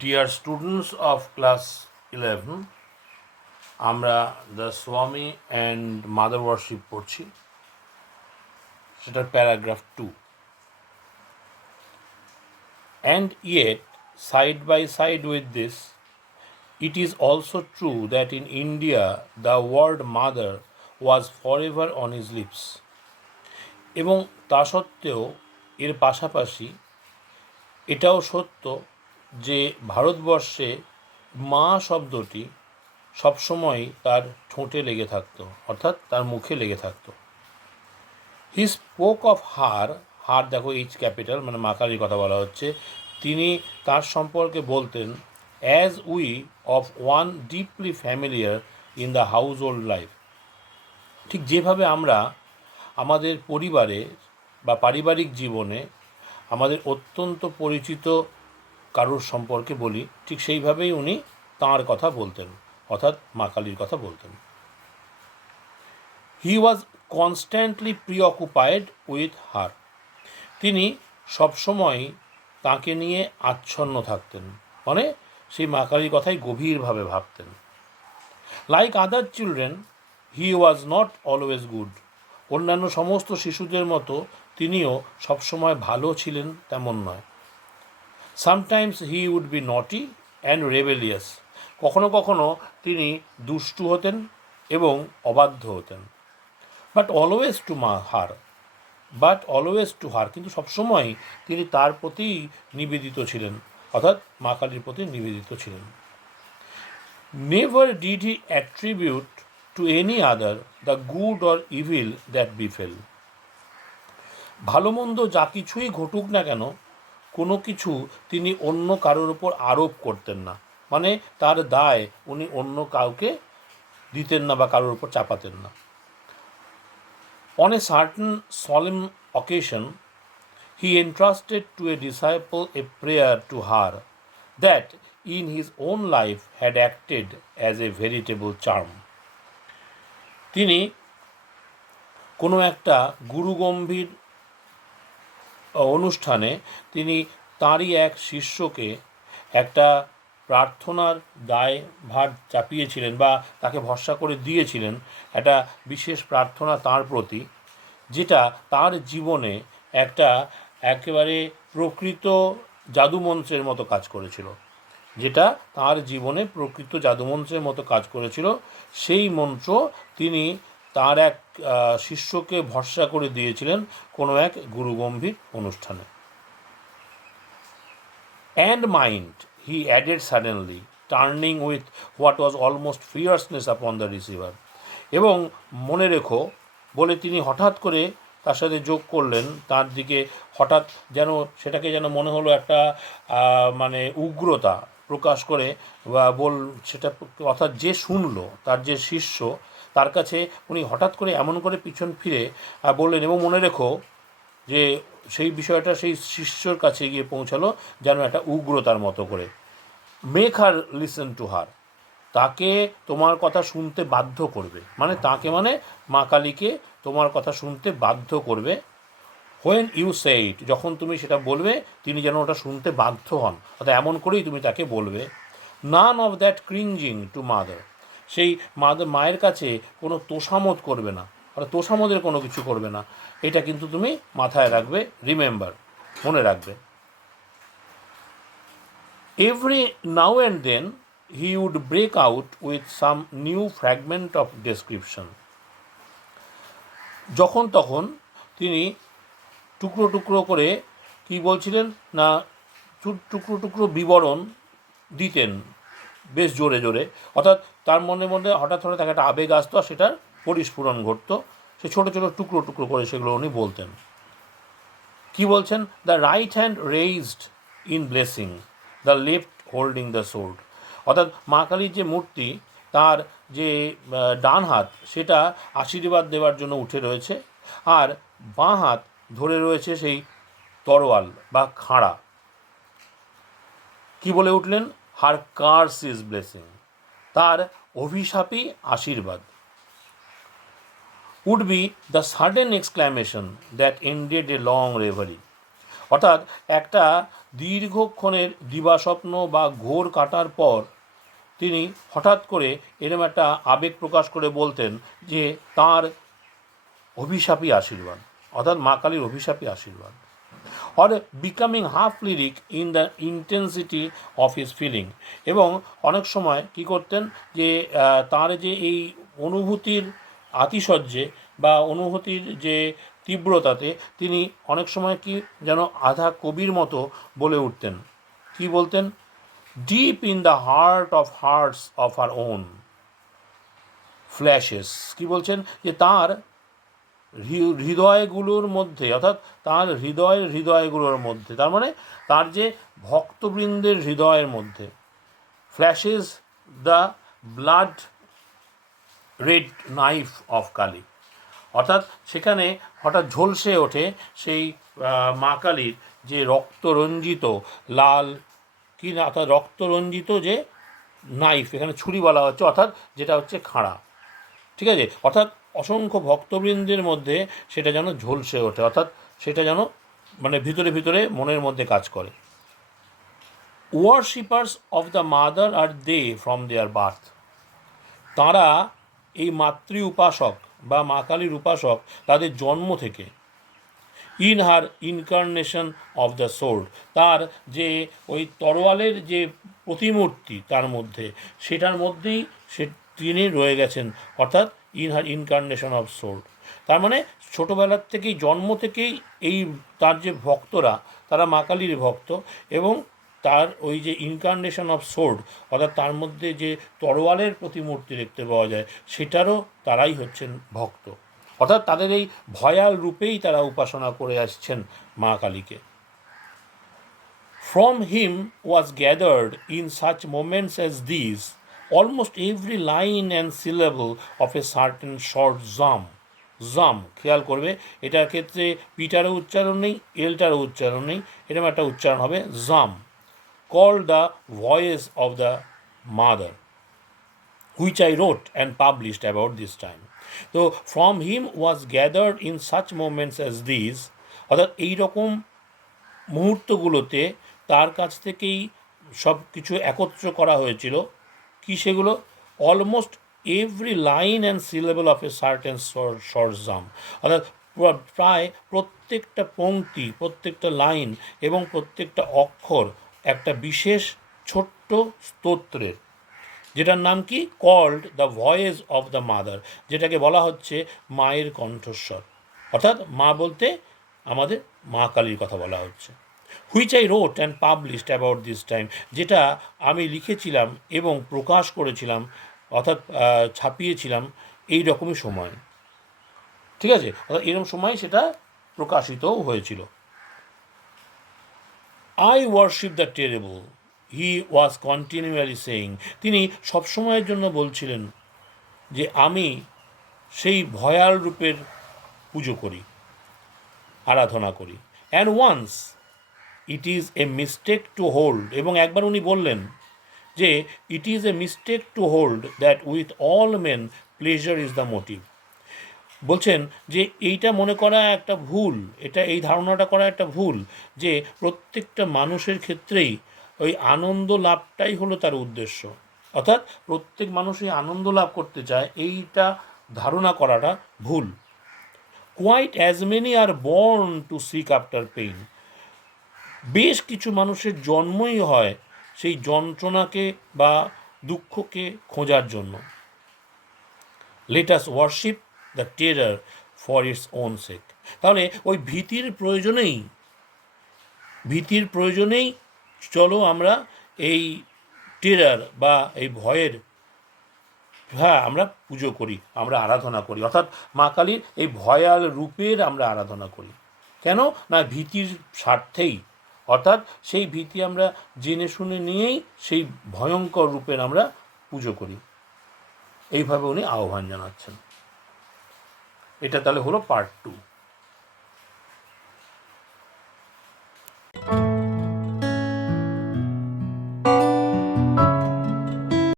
Dear students of class 11, আমরা the স্বামী and mother worship পড়ছি, সেটার paragraph 2। And yet, side by side with this, it is also true that in India the word mother was forever on his lips. এবং তা সত্ত্বেও এর পাশাপাশি এটাও সত্য যে ভারতবর্ষে মা শব্দটি সবসময় তার ঠোঁটে লেগে থাকতো, অর্থাৎ তার মুখে লেগে থাকতো। হি স্পোক অফ হার, হার দেখো এইচ ক্যাপিটাল, মানে মা কালীর কথা বলা হচ্ছে। তিনি তার সম্পর্কে বলতেন as we of one deeply familiar in the house hold life. ঠিক যেভাবে আমরা আমাদের পরিবারে বা পারিবারিক জীবনে আমাদের অত্যন্ত পরিচিত কারোর সম্পর্কে বলি, ঠিক সেইভাবেই উনি তাঁর কথা বলতেন, অর্থাৎ মা কালীর কথা বলতেন। হি ওয়াজ কনস্ট্যান্টলি প্রিঅকুপাইড উইথ হার। তিনি সবসময় তাকে নিয়ে আচ্ছন্ন থাকতেন, মানে সেই মা কালীর কথাই গভীরভাবে ভাবতেন। Like other children he was not always good. অন্যান্য সমস্ত শিশুদের মতো তিনিও সবসময় ভালো ছিলেন তেমন নয়। সামটাইমস হি উড বি নটি অ্যান্ড রেবেলিয়াস। কখনো কখনো তিনি দুষ্টু হতেন এবং অবাধ্য হতেন। বাট অলওয়েজ টু হার, কিন্তু সবসময় তিনি তার প্রতি নিবেদিত ছিলেন, অর্থাৎ মা কালীর প্রতি নিবেদিত ছিলেন। Never did he attribute to any other the good or evil that befell. ভালো মন্দ যা কিছুই ঘটুক না কেন, কোনো কিছু তিনি অন্য কারোর উপর আরোপ করতেন না, মানে তার দায় উনি অন্য কাউকে দিতেন না বা কারোর উপর চাপাতেন না। On a certain solemn occasion, he entrusted to a disciple a prayer to her that in his own life had acted as a veritable charm. তিনি কোনো একটা গুরুগম্ভীর অনুষ্ঠানে তিনি তাঁরই এক শিষ্যকে একটা প্রার্থনার দায়ভার চাপিয়েছিলেন বা তাকে ভরসা করে দিয়েছিলেন একটা বিশেষ প্রার্থনা তাঁর প্রতি, যেটা তার জীবনে একটা একেবারে প্রকৃত জাদুমন্ত্রের মতো কাজ করেছিল। সেই মন্ত্র তিনি তার এক শিষ্যকে ভরসা করে দিয়েছিলেন কোনো এক গুরুগম্ভীর অনুষ্ঠানে। And mind, he added suddenly, turning with what was almost fierceness upon the receiver. এবং মনে রেখো বলে তিনি হঠাৎ করে তার সাথে যোগ করলেন, তার দিকে হঠাৎ যেন সেটাকে যেন মনে হলো একটা মানে উগ্রতা প্রকাশ করে বা সেটা, অর্থাৎ যে শুনলো তার যে শিষ্য, তার কাছে উনি হঠাৎ করে এমন করে পিছন ফিরে বললেন, এবং মনে রেখো যে সেই বিষয়টা সেই শিষ্যর কাছে গিয়ে পৌঁছালো যেন একটা উগ্রতার মতো করে। Make her listen to her, তাকে তোমার কথা শুনতে বাধ্য করবে, মানে তাকে মানে মা কালীকে তোমার কথা শুনতে বাধ্য করবে। হোয়েন ইউ সে ইট, যখন তুমি সেটা বলবে তিনি যেন ওটা শুনতে বাধ্য হন, অর্থাৎ এমন করেই তুমি তাকে বলবে। None of that cringing to mother, সেই মায়ের কাছে কোনো তোষামত করবে না, অর্থাৎ তোষামতের কোনো কিছু করবে না, এটা কিন্তু তুমি মাথায় রাখবে, রিমেম্বার, মনে রাখবে। Every now and then he would break out with some new fragment of description. যখন তখন তিনি টুকরো টুকরো করে কি বলছিলেন না, টুকরো টুকরো বিবরণ দিতেন বেশ জোরে জোরে, অর্থাৎ তার মনের মধ্যে হঠাৎ হঠাৎ একটা আবেগ আসতো, সেটার পরিস্ফুরণ ঘটতো, সে ছোটো ছোটো টুকরো টুকরো করে সেগুলো উনি বলতেন। কি বলছেন? The right hand raised in blessing, the left holding the sword, অর্থাৎ মা কালীর যে মূর্তি, তার যে ডান হাত সেটা আশীর্বাদ দেওয়ার জন্য উঠে রয়েছে, আর বাঁ হাত ধরে রয়েছে সেই তরোয়াল বা খাঁড়া। কি বলে উঠলেন? হার কার্স ইজ ব্লেসিং, তার অভিশাপই আশীর্বাদ। Would be the sudden exclamation that ended a long reverie, অর্থাৎ একটা দীর্ঘক্ষণের দিবাস্বপ্ন বা ঘোর কাটার পর তিনি হঠাৎ করে এরম একটা আবেগ প্রকাশ করে বলতেন যে তাঁর অভিশাপী আশীর্বাদ, অর্থাৎ মা কালীর অভিশাপী আশীর্বাদ, or becoming half lyric in the intensity of his feeling. এবং অনেক সময় কী করতেন যে তাঁর যে এই অনুভূতির আতিশয্যে বা অনুভূতির যে তীব্রতাতে তিনি অনেক সময় কি যেন আধা কবির মতো বলে উঠতেন। কি বলতেন? Deep in the heart of hearts of our own flashes. কি বলছেন? যে তাঁর হৃদয়গুলোর মধ্যে, অর্থাৎ তাঁর হৃদয়গুলোর মধ্যে, তার মানে তার যে ভক্তবৃন্দের হৃদয়ের মধ্যে, flashes the blood red knife of Kali, অর্থাৎ সেখানে হঠাৎ ঝলসে ওঠে সেই মা কালীর যে রক্তরঞ্জিত লাল কি না, অর্থাৎ রক্তরঞ্জিত যে নাইফ, এখানে ছুরি বলা হচ্ছে, অর্থাৎ যেটা হচ্ছে খাড়া, ঠিক আছে, অর্থাৎ অসংখ্য ভক্তবৃন্দের মধ্যে সেটা যেন ঝলসে ওঠে, অর্থাৎ সেটা যেন মানে ভিতরে ভিতরে মনের মধ্যে কাজ করে। Worshippers of the mother are they from their birth. তাঁরা এই মাতৃ উপাসক বা মা কালীর উপাসক তাদের জন্ম থেকে। In her incarnation of the sword, তার যে ওই তরোয়ালের যে প্রতিমূর্তি তার মধ্যে, সেটার মধ্যেই সে তিনি রয়ে গেছেন, অর্থাৎ in her incarnation of sword. তার মানে ছোটোবেলার থেকেই, জন্ম থেকেই এই তার যে ভক্তরা, তারা মা কালীর ভক্ত, এবং তার ওই যে ইনকার্নেশন অফ সোর্ড, অর্থাৎ তার মধ্যে যে তরোয়ালের প্রতিমূর্তি দেখতে পাওয়া যায়, সেটারও তারাই হচ্ছেন ভক্ত, অর্থাৎ তাদের এই ভয়াল রূপেই তারা উপাসনা করে আসছেন মা কালীকে। From him was gathered in such moments as this almost every line and syllable of a certain short jam. খেয়াল করবে, এটার ক্ষেত্রে পিটারও উচ্চারণ নেই, এলটারও উচ্চারণ নেই, এরকম একটা উচ্চারণ হবে জাম, called the voice of the mother, which I wrote and published about this time. So from him was gathered in such moments as these, অর্থাৎ এইরকম মুহূর্তগুলোতে তার কাছ থেকেই সব কিছু একত্র করা হয়েছিল। কি সেগুলো? Almost every line and syllable of a certain short jam, অর্থাৎ প্রায় প্রত্যেকটা পংক্তি, প্রত্যেকটা লাইন এবং প্রত্যেকটা অক্ষর একটা বিশেষ ছোট্ট স্তোত্রের, যেটার নাম কি? Called the voice of the mother, যেটাকে বলা হচ্ছে মায়ের কণ্ঠস্বর, অর্থাৎ মা বলতে আমাদের মা কালীর কথা বলা হচ্ছে। Which I রোট and published about this time, যেটা আমি লিখেছিলাম এবং প্রকাশ করেছিলাম, অর্থাৎ ছাপিয়েছিলাম এই রকমই সময়, ঠিক আছে, অর্থাৎ এরকম সময় সেটা প্রকাশিতও হয়েছিল। I worship the terrible, he was continually saying, তিনি সবসময়ের জন্য বলছিলেন যে আমি সেই ভয়াল রূপের পুজো করি, আরাধনা করি। And once it is a mistake to hold, এবং একবার উনি বললেন যে it is a mistake to hold that with all men pleasure is the motive. বলছেন যে এইটা মনে করা একটা ভুল, এই ধারণাটা করা একটা ভুল যে প্রত্যেকটা মানুষের ক্ষেত্রেই ওই আনন্দ লাভটাই হলো তার উদ্দেশ্য, অর্থাৎ প্রত্যেক মানুষই আনন্দ লাভ করতে চায়, এইটা ধারণা করাটা ভুল। Quite as many are born to seek after pain, বেশ কিছু মানুষের জন্মই হয় সেই যন্ত্রণাকে বা দুঃখকে খোঁজার জন্য। Let us worship the terror for its own sake, তাহলে ওই ভীতির প্রয়োজনেই চলো আমরা এই টেরার বা এই ভয়ের আমরা পুজো করি, আমরা আরাধনা করি, অর্থাৎ মা কালীর এই ভয়াল রূপের আমরা আরাধনা করি। কেন না? ভীতির স্বার্থেই, অর্থাৎ সেই ভীতি আমরা জেনে শুনে নিয়েই সেই ভয়ঙ্কর রূপের আমরা পুজো করি। এইভাবে উনি আহ্বান জানাচ্ছেন। এটা তাহলে হলো পার্ট 2।